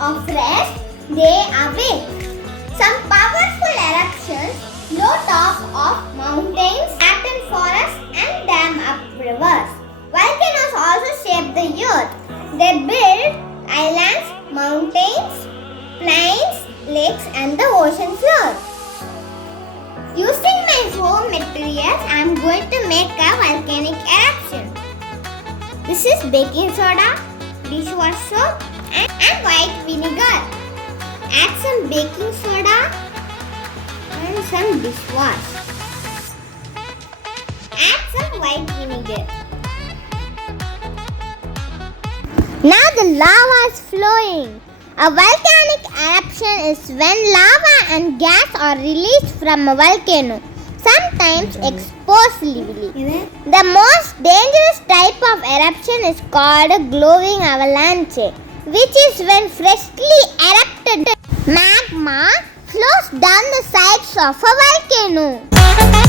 of rest, they awake. Some powerful eruptions blow top of mountains, flatten forests, and dam up rivers. Volcanoes also shape the earth. They build islands, mountains, plains, lakes, and the ocean floor. Using my home materials, I am going to make a volcanic eruption. This is baking soda, dishwash soap, and white vinegar. Add some baking soda and some dishwash. Add some white vinegar. Now the lava is flowing. A volcanic eruption is when lava and gas are released from a volcano, sometimes explosively. The most dangerous type of eruption is called a glowing avalanche, which is when freshly erupted magma flows down the sides of a volcano.